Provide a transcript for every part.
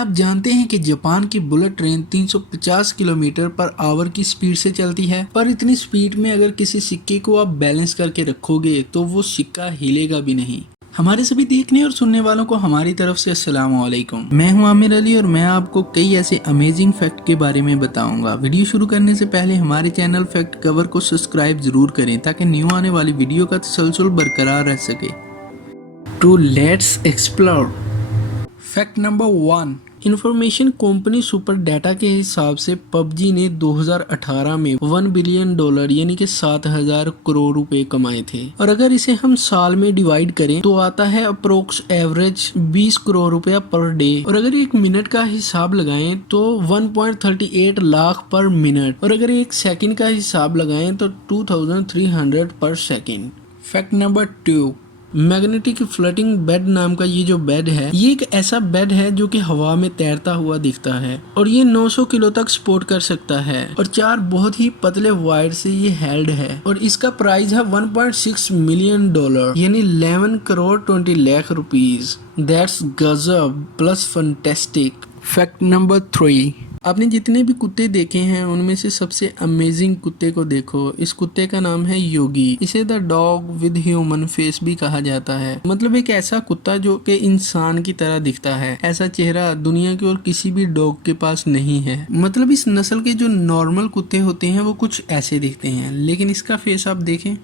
आप जानते हैं कि जापान की bullet train 350 kilometre per hour की स्पीड से चलती है, पर इतनी स्पीड में अगर किसी सिक्के को आप बैलेंस करके रखोगे तो वो सिक्का हिलेगा भी नहीं। हमारे सभी देखने और सुनने वालों को हमारी तरफ से अस्सलाम वालेकुम। मैं हूं आमिर अली और मैं आपको कई ऐसे अमेजिंग फैक्ट के बारे में बताऊंगा। वीडियो शुरू करने से पहले हमारे चैनल फैक्ट कवर को सब्सक्राइब जरूर करें ताकि न्यू आने वाली वीडियो का तसलसल बरकरार रह सके। To let's explore. Fact number 1, information company super data के हिसाब से पबजी ने 2018 में $1 बिलियन यानी कि 7,000 करोड़ रुपए कमाए थे, और अगर इसे हम साल में डिवाइड करें तो आता है अप्रोक्स एवरेज 20 करोड़ रुपया पर डे। और अगर एक मिनट का हिसाब लगाएं तो 1.38 लाख पर मिनट, और अगर एक सेकंड का हिसाब लगाएं तो 2300 पर second. Fact number 2, magnetic floating bed नाम का ये जो बेड है, ये एक ऐसा बेड है जो कि हवा में तैरता हुआ दिखता है, और ये 900 किलो तक सपोर्ट कर सकता है, और 4 बहुत ही पतले वायर से ये हेल्ड है, और इसका प्राइस है $1.6 मिलियन यानी 11 करोड़ 20 लाख रुपीज। दैट्स गजब प्लस फैंटास्टिक। फैक्ट नंबर 3, आपने जितने भी कुत्ते देखे हैं उनमें से सबसे अमेजिंग कुत्ते को देखो। इस कुत्ते का नाम है योगी। इसे the dog with human face भी कहा जाता है, मतलब एक ऐसा कुत्ता जो कि इंसान की तरह दिखता है। ऐसा चेहरा दुनिया के और किसी भी डॉग के पास नहीं है। मतलब इस नस्ल के जो नॉर्मल कुत्ते होते हैं वो कुछ ऐसे दिखते हैं, लेकिन इसका फेस आप देखें।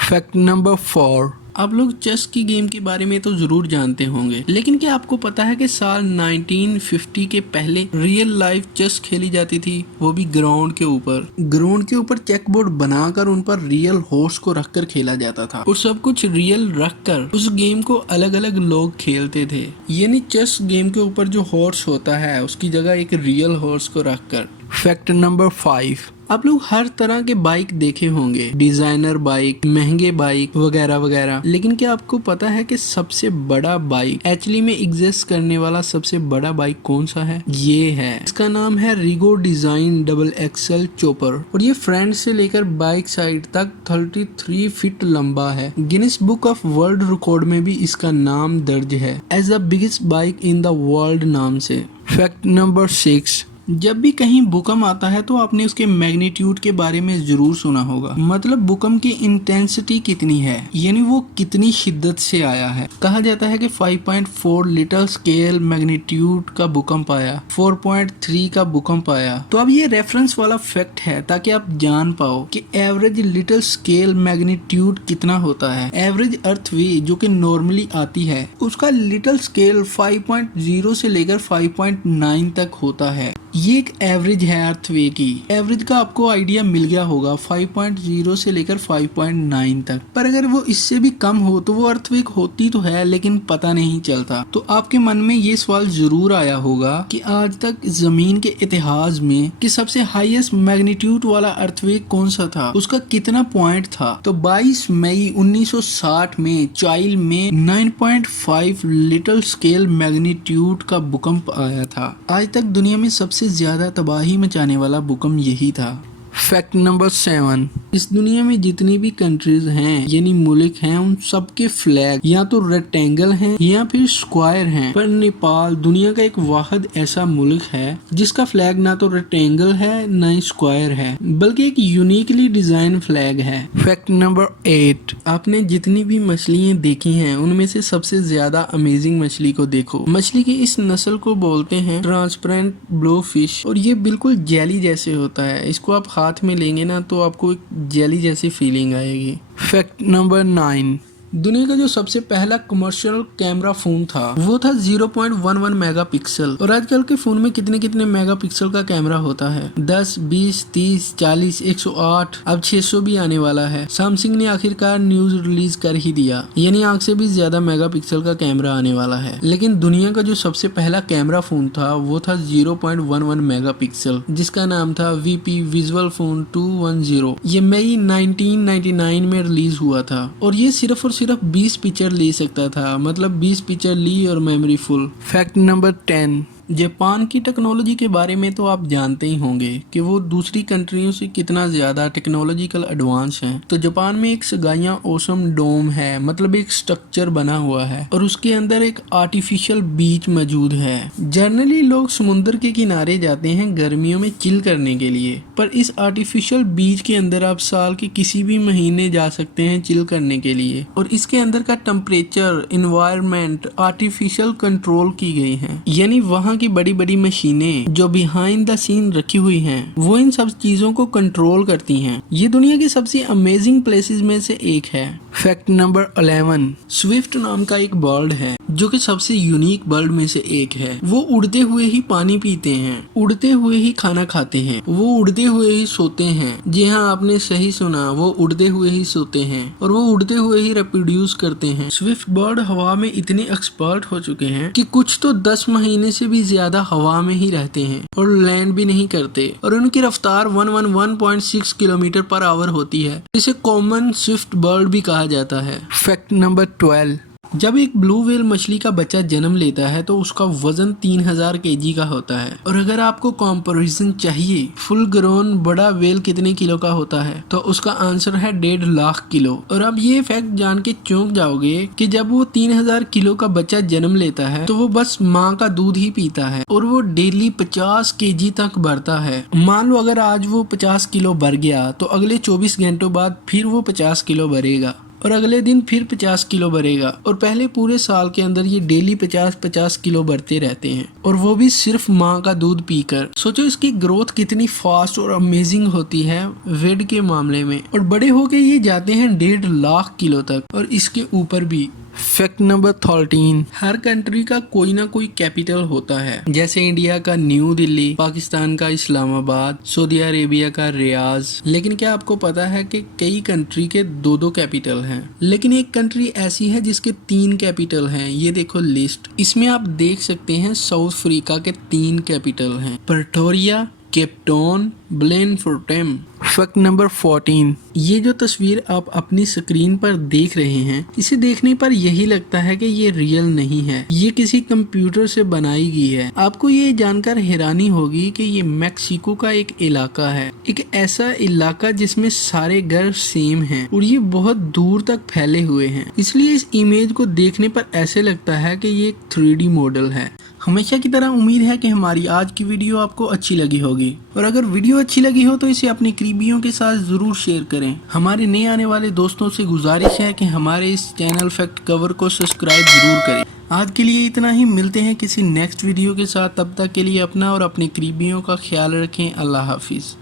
फैक्ट नंबर 4, आप लोग चेस की गेम के बारे में तो जरूर जानते होंगे, लेकिन क्या आपको पता है कि साल 1950 के पहले रियल लाइफ चेस खेली जाती थी, वो भी ग्राउंड के ऊपर। ग्राउंड के ऊपर चेक बोर्ड बनाकर उन पर रियल हॉर्स को रखकर खेला जाता था, और सब कुछ रियल रखकर उस गेम को अलग अलग लोग खेलते थे। यानी चेस गेम के ऊपर जो हॉर्स होता है उसकी जगह एक रियल हॉर्स को रखकर। फैक्ट नंबर 5, आप लोग हर तरह के बाइक देखे होंगे, डिजाइनर बाइक, महंगे बाइक वगैरह वगैरह, लेकिन क्या आपको पता है कि सबसे बड़ा बाइक एक्चुअली में एग्जिस्ट करने वाला सबसे बड़ा बाइक कौन सा है? ये है, इसका नाम है रिगो डिजाइन डबल एक्सल चॉपर, और ये फ्रंट से लेकर बाइक साइड तक 33 फीट लंबा है। Guinness Book of World Record में भी इसका नाम दर्ज है as the biggest bike in the world नाम से। फैक्ट नंबर 6, जब भी कहीं भूकंप आता है तो आपने उसके मैग्नीट्यूड के बारे में जरूर सुना होगा, मतलब भूकंप की इंटेंसिटी कितनी है, यानी वो कितनी शिद्दत से आया है। कहा जाता है कि 5.4 लिटिल स्केल मैग्नीट्यूड का भूकंप आया, 4.3 का भूकंप आया। तो अब ये रेफरेंस वाला फैक्ट है ताकि आप जान पाओ कि एवरेज लिटिल स्केल मैग्नीट्यूड कितना होता है। एवरेज अर्थवेव जो कि नॉर्मली आती है उसका लिटिल स्केल 5.0 से लेकर 5.9 तक होता है। ये एक एवरेज है अर्थवे की। एवरेज का आपको आइडिया मिल गया होगा 5.0 से लेकर 5.9 तक, पर अगर वो इससे भी कम हो तो वो अर्थवेक होती तो है लेकिन पता नहीं चलता। तो आपके मन में ये सवाल जरूर आया होगा कि आज तक जमीन के इतिहास में कि सबसे हाईएस्ट मैग्नीट्यूड वाला अर्थवेक कौन सा था, उसका कितना पॉइंट था? तो 22 मई 1960 में चाइल में 9.5 लिटिल स्केल मैग्नीट्यूड का भूकंप आया था। आज तक दुनिया में सबसे ज्यादा तबाही मचाने वाला भूकंप यही था। फैक्ट नंबर 7, इस दुनिया में जितनी भी कंट्रीज हैं यानी मुल्क हैं, उन सबके फ्लैग या तो रेक्टेंगल हैं या फिर स्क्वायर हैं, पर नेपाल दुनिया का एक वाहिद ऐसा मुल्क है जिसका फ्लैग ना तो रेक्टेंगल है ना ही स्क्वायर है, बल्कि एक यूनिकली डिजाइन फ्लैग है। फैक्ट नंबर 8, आपने जितनी भी मछलियाँ देखी हैं उनमें से सबसे ज्यादा अमेजिंग मछली को देखो। मछली की इस नस्ल को बोलते हैं ट्रांसपेरेंट ब्लो फिश, और ये बिल्कुल जेली जैसे होता है। इसको आप हाथ में लेंगे ना तो आपको एक जेली जैसी फीलिंग आएगी। फैक्ट नंबर 9, दुनिया का जो सबसे पहला कमर्शियल कैमरा फोन था वो था 0.11 मेगापिक्सल, और आजकल के फोन में कितने कितने मेगापिक्सल का कैमरा होता है? 10, 20, 30, 40, 108, अब 600 भी आने वाला है। सैमसंग ने आखिरकार न्यूज रिलीज कर ही दिया, यानी आंख से भी ज्यादा मेगापिक्सल का कैमरा आने वाला है। लेकिन दुनिया का जो सबसे पहला कैमरा फोन था वो था 0.11 मेगापिक्सल, जिसका नाम था VP विजुअल फोन 210। ये मई 1999 में रिलीज हुआ था, और ये सिर्फ और सिर्फ 20 पिक्चर ले सकता था, मतलब 20 पिक्चर ली और memory full. Fact number 10, Japan की टेक्नोलॉजी के बारे में तो आप जानते ही होंगे कि वो दूसरी कंट्रियों से कितना ज़्यादा टेक्नोलॉजिकल एडवांस है। तो जापान में एक सगाइया ओसम डोम है, मतलब एक स्ट्रक्चर बना हुआ है और उसके अंदर एक आर्टिफिशियल बीच मौजूद है। जनरली लोग समुद्र के किनारे जाते हैं गर्मियों में चिल करने के लिए, पर इस आर्टिफिशियल बीच के अंदर आप साल के किसी भी महीने जा सकते हैं चिल करने के लिए। और इसके अंदर का टेम्परेचर, इन्वायरमेंट आर्टिफिशियल कंट्रोल की गई है, यानी वहाँ की बड़ी बड़ी मशीनें जो बिहाइंड द सीन रखी हुई हैं वो इन सब चीजों को कंट्रोल करती हैं। ये दुनिया की सबसे अमेजिंग प्लेसेस में से एक है। फैक्ट नंबर 11, स्विफ्ट नाम का एक बर्ड है जो कि सबसे यूनिक बर्ड में से एक है। वो उड़ते हुए ही पानी पीते हैं, उड़ते हुए ही खाना खाते हैं, वो उड़ते हुए ही सोते हैं। जी हाँ, आपने सही सुना, वो उड़ते हुए ही सोते हैं और वो उड़ते हुए ही रिप्रोड्यूस करते हैं। स्विफ्ट बर्ड हवा में इतने एक्सपर्ट हो चुके हैं कि कुछ तो 10 महीने से भी ज्यादा हवा में ही रहते हैं और लैंड भी नहीं करते। और उनकी रफ्तार 111.6 किलोमीटर पर आवर होती है, जिसे कॉमन स्विफ्ट बर्ड भी कहा जाता है। फैक्ट नंबर 12, जब एक ब्लू व्हेल मछली का बच्चा जन्म लेता है तो उसका वजन 3000 केजी का होता है। और अगर आपको कंपैरिजन चाहिए फुल ग्रोन बड़ा व्हेल कितने किलो का होता है, तो उसका आंसर है 1.5 लाख किलो। और अब ये फैक्ट जान के चौंक जाओगे कि जब वो 3000 किलो का बच्चा जन्म लेता है तो वो बस माँ का दूध ही पीता है और वो डेली 50 केजी तक बढ़ता है। मान लो अगर आज वो 50 किलो बढ़ गया तो अगले 24 घंटों बाद फिर वो 50 किलो बढ़ेगा और अगले दिन फिर 50 किलो बढ़ेगा और पहले पूरे साल के अंदर ये डेली 50-50 किलो बढ़ते रहते हैं, और वो भी सिर्फ माँ का दूध पीकर। सोचो इसकी ग्रोथ कितनी फास्ट और अमेजिंग होती है वेट के मामले में। और बड़े होके ये जाते हैं 1.5 लाख किलो तक और इसके ऊपर भी। फैक्ट नंबर 13, हर कंट्री का कोई ना कोई कैपिटल होता है, जैसे इंडिया का न्यू दिल्ली, पाकिस्तान का इस्लामाबाद, सऊदी अरेबिया का रियाज। लेकिन क्या आपको पता है कि कई कंट्री के 2-2 कैपिटल हैं, लेकिन एक कंट्री ऐसी है जिसके 3 कैपिटल हैं। ये देखो लिस्ट, इसमें आप देख सकते हैं साउथ अफ्रीका के 3 कैपिटल हैं, प्रिटोरिया, केपटाउन, ब्लेनफोर्टेम। फैक्ट नंबर 14, ये जो तस्वीर आप अपनी स्क्रीन पर देख रहे हैं, इसे देखने पर यही लगता है कि ये रियल नहीं है, ये किसी कंप्यूटर से बनाई गई है। आपको ये जानकर हैरानी होगी कि ये मैक्सिको का एक इलाका है, एक ऐसा इलाका जिसमें सारे घर सेम हैं और ये बहुत दूर तक फैले हुए हैं। इसलिए इस इमेज को देखने पर ऐसे लगता है कि ये एक 3D मॉडल है। हमेशा की तरह उम्मीद है कि हमारी आज की वीडियो आपको अच्छी लगी होगी, और अगर वीडियो अच्छी लगी हो तो इसे अपने करीबियों के साथ जरूर शेयर करें। हमारे नए आने वाले दोस्तों से गुजारिश है कि हमारे इस चैनल फैक्ट कवर को सब्सक्राइब जरूर करें। आज के लिए इतना ही, मिलते हैं किसी नेक्स्ट वीडियो के साथ। तब तक के लिए अपना और अपने करीबियों का ख्याल रखें। अल्लाह हाफिज।